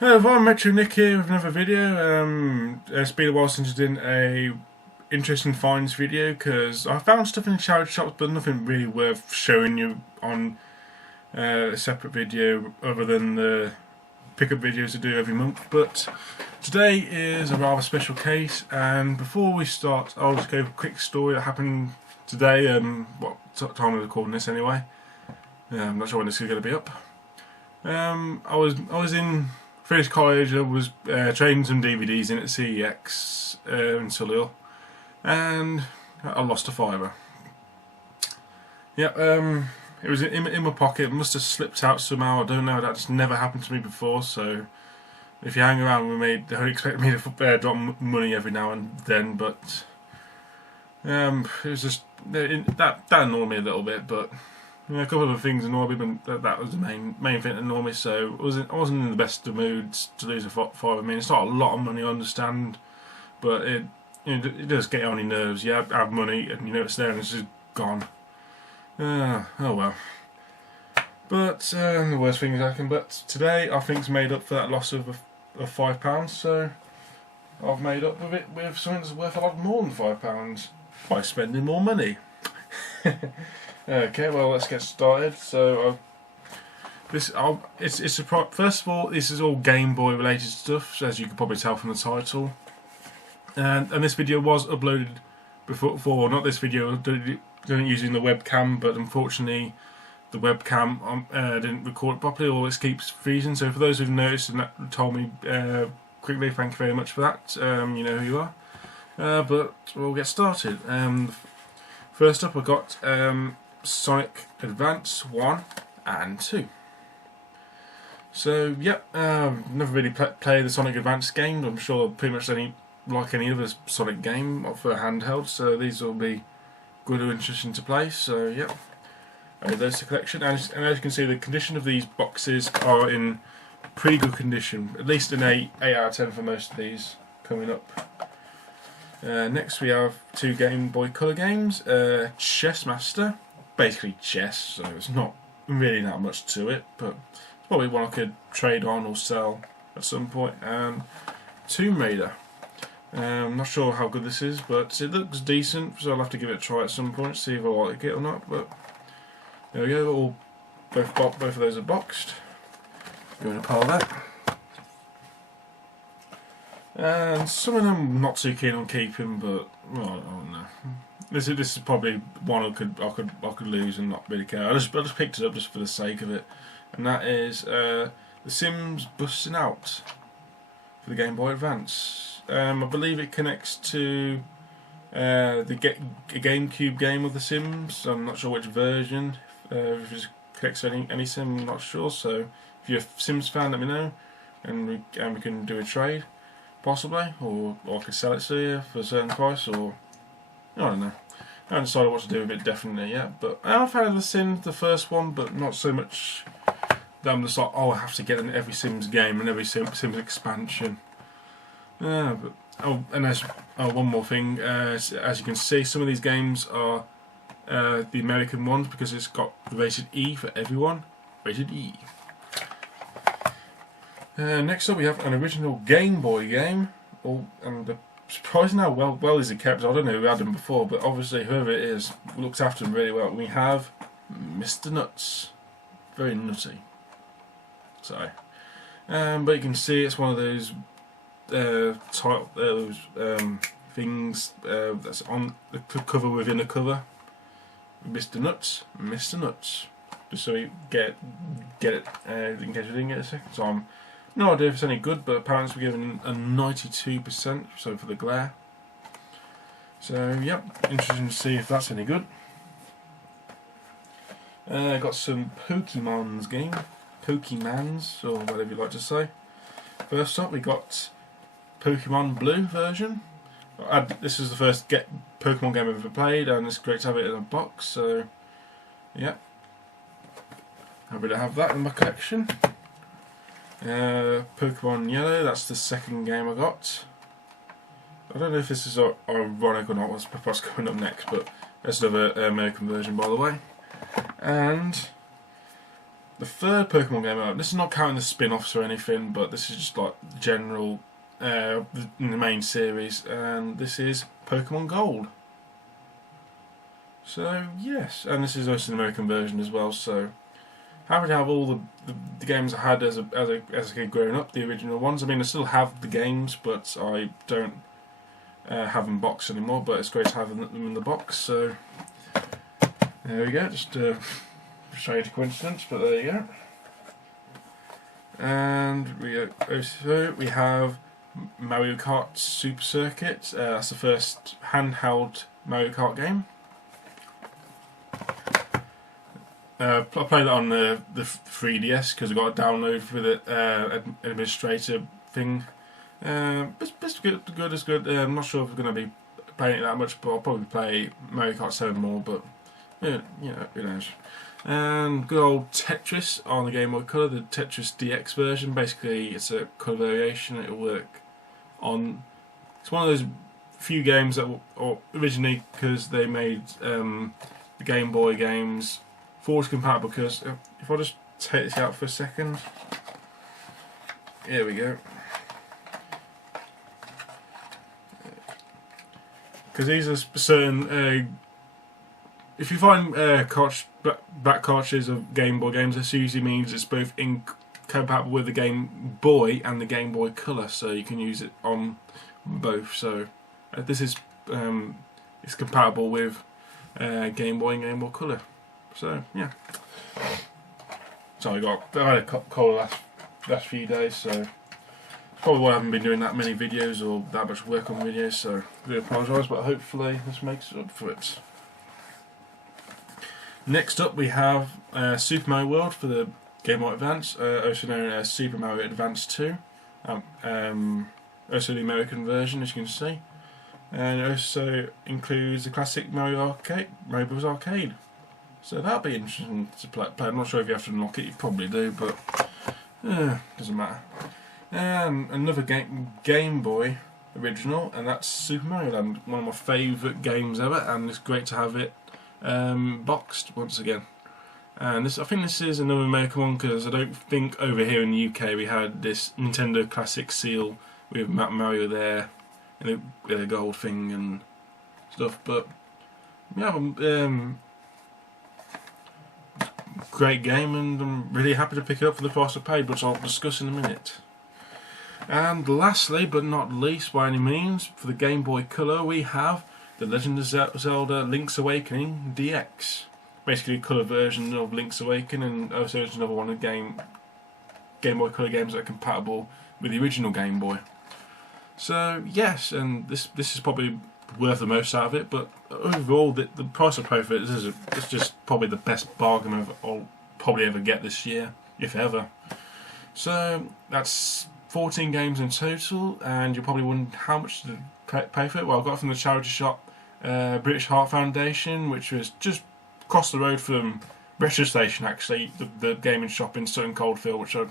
Hello everyone, Metro Nick here with another video. It's been a while since I did a interesting finds video because I found stuff in the charity shops but nothing really worth showing you on a separate video other than the pickup videos I do every month. But today is a rather special case, and before we start I'll just go over a quick story that happened today. What time we're recording this anyway. I'm not sure when this is going to be up. I was in finished college. I was trading some DVDs in at CEX in Solihull, and I lost a fiver. Yeah, it was in my pocket. It must have slipped out somehow. I don't know. That's never happened to me before. So if you hang around with me, don't expect me to drop money every now and then. But it was just that annoyed me a little bit. But a couple of other things annoyed me, but that was the main thing that annoyed me. So I wasn't in the best of moods to lose a fiver. I mean, it's not a lot of money, I understand, but it does get on your nerves. You have money and you know it's there and it's just gone. Oh well. But the worst things happen. But today I think's made up for that loss of £5. So I've made up with it with something that's worth a lot more than £5 by spending more money. Okay, well, let's get started. So first of all, this is all Game Boy related stuff, as you can probably tell from the title. And this video was uploaded before, not this video, done it using the webcam, but unfortunately the webcam didn't record it properly, or it keeps freezing. So for those who've noticed and that told me quickly, thank you very much for that. You know who you are. But we'll get started. First up, I've got Sonic Advance 1 and 2. So, yep, never really played the Sonic Advance game. I'm sure pretty much like any other Sonic game for handheld, so these will be good or interesting to play. So, yep, add those to collection. And as you can see, the condition of these boxes are in pretty good condition, at least an 8 out of 10 for most of these coming up. Next we have two Game Boy Color games, Chess Master, basically chess, so it's not really that much to it, but it's probably one I could trade on or sell at some point. And Tomb Raider, I'm not sure how good this is, but it looks decent, so I'll have to give it a try at some point, see if I like it or not. But there we go, both of those are boxed. Go in a pile there. And some of them I'm not too keen on keeping, but well, I don't know. This is probably one I could lose and not really care. I just picked it up just for the sake of it, and that is The Sims Busting Out for the Game Boy Advance. I believe it connects to the GameCube game of The Sims. I'm not sure which version. If it connects to any Sim, I'm not sure. So if you're a Sims fan, let me know, and we can do a trade. Possibly, or I could sell it to you for a certain price, or I don't know. I haven't decided what to do with it definitely yet, but I have had the Sims, the first one, but not so much that I'm just like, oh, I have to get in every Sims game and every Sims expansion. Yeah, but and there's one more thing. As you can see, some of these games are the American ones because it's got rated E for everyone. Rated E. Next up we have an original Game Boy game, and surprising how well these are kept. I don't know who had them before, but obviously whoever it is looks after them really well. We have Mr. Nuts, very nutty. So, but you can see it's one of those things that's on the cover within a cover. Mr. Nuts, Mr. Nuts. Just so you get it in case you didn't get it a second time. No idea if it's any good, but apparently we're given a 92%, so for the glare. So, yep, interesting to see if that's any good. Got some Pokemons game, Pokemans, or whatever you like to say. First up, we got Pokemon Blue version. This is the first Pokemon game I've ever played, and it's great to have it in a box. So, yep, happy to have that in my collection. Pokemon Yellow, that's the second game I got. I don't know if this is ironic or not, what's coming up next, but that's another American version, by the way. And the third Pokemon game out. This is not counting the spin-offs or anything, but this is just like general in the main series, and this is Pokemon Gold. So yes, and this is also an American version as well. So happy to have all the games I had as a kid growing up, the original ones. I mean, I still have the games, but I don't have them boxed anymore. But it's great to have them in the box. So there we go. Just shade of coincidence, but there you go. And we have Mario Kart Super Circuit. That's the first handheld Mario Kart game. I played it on the 3DS because I got a download with it, administrator thing. It's good as good. I'm not sure if we're going to be playing it that much, but I'll probably play Mario Kart 7 more. But yeah, who knows. And good old Tetris on the Game Boy Color, the Tetris DX version. Basically, it's a colour variation. It'll work on. It's one of those few games that originally, because they made the Game Boy games forward compatible. Because if I just take this out for a second, here we go. Because these are certain. If you find back cartridges of Game Boy games, this usually means it's both compatible with the Game Boy and the Game Boy Color, so you can use it on both. So this is it's compatible with Game Boy and Game Boy Color. So yeah. So I had a cold last few days, so probably why I haven't been doing that many videos or that much work on videos. So I do apologise, but hopefully this makes up for it. Next up we have Super Mario World for the Game Boy Advance, also known as Super Mario Advance 2, also the American version, as you can see, and it also includes the classic Mario Bros. Arcade. So that'll be interesting to play. I'm not sure if you have to unlock it, you probably do, but doesn't matter. Another Game Boy original, and that's Super Mario Land, one of my favourite games ever, and it's great to have it boxed once again. And I think this is another American one, because I don't think over here in the UK we had this Nintendo Classic seal with Mario there and the gold thing and stuff. But yeah, great game, and I'm really happy to pick it up for the price I paid, which I'll discuss in a minute. And lastly, but not least by any means, for the Game Boy Color we have The Legend of Zelda Link's Awakening DX. Basically a colour version of Link's Awakening, and also there's another one of Game Boy Color games that are compatible with the original Game Boy. So yes, and this is probably worth the most out of it, but overall the price I paid for it is just probably the best bargain I'll probably ever get this year, if ever. So that's 14 games in total, and you're probably wondering how much to pay for it. Well, I got it from the charity shop, British Heart Foundation, which was just across the road from Retro Station, actually, the gaming shop in Sutton Coldfield, which I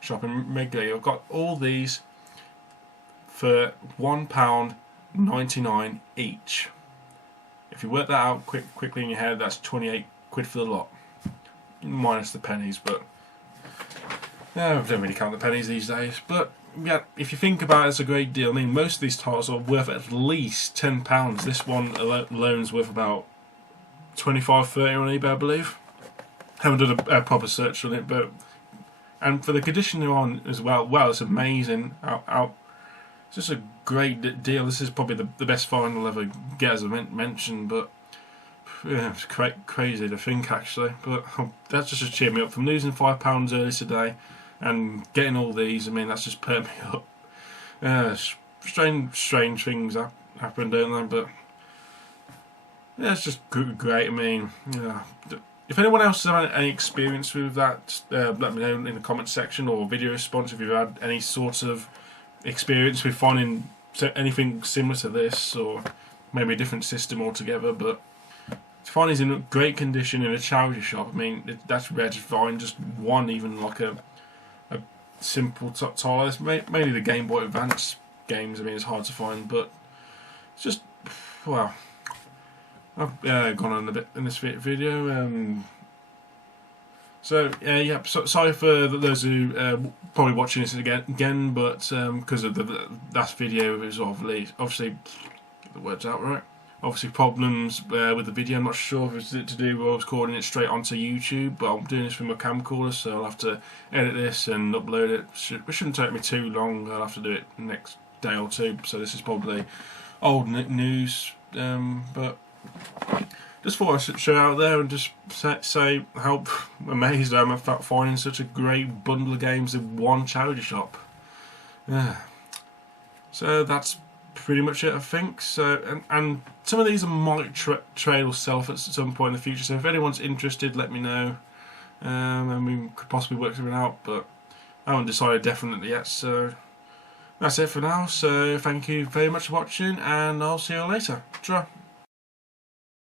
shop in regularly. I've got all these for £1.99 each. If you work that out quickly in your head, that's 28 quid for the lot, minus the pennies, but I don't really count the pennies these days. But yeah, if you think about it, it's a great deal. I mean, most of these titles are worth at least £10. This one alone is worth about 25-30 on eBay, I believe. Haven't done a proper search on it, but and for the condition they're on as well, it's amazing. It's just a great deal. This is probably the best find I'll ever get, as I mentioned, but yeah, it's crazy to think, actually. But that's just cheered me up from losing £5 earlier today and getting all these. I mean, that's just perked me up. Strange things happen, don't they? But yeah, it's just great. I mean, yeah. If anyone else has had any experience with that, let me know in the comment section, or video response if you've had any sort of experience with finding anything similar to this, or maybe a different system altogether. But to find these in great condition in a charity shop, I mean, that's rare to find. Just one, even like a simple title. It's mainly the Game Boy Advance games. I mean, it's hard to find, but it's just, wow. I've gone on a bit in this video. So yeah, sorry for those who probably watching this again, but because of the last video, it was obviously get the words out right. Obviously problems with the video. I'm not sure if it's to do with I was recording it straight onto YouTube, but I'm doing this with my camcorder, so I'll have to edit this and upload it. It shouldn't take me too long. I'll have to do it next day or two. So this is probably old news, but just thought I should show out there and just say how amazed I am at finding such a great bundle of games in one charity shop. Yeah. So that's pretty much it, I think. So and some of these I might trade or sell at some point in the future. So if anyone's interested, let me know, and we could possibly work something out. But I haven't decided definitely yet. So that's it for now. So thank you very much for watching, and I'll see you later. Ciao.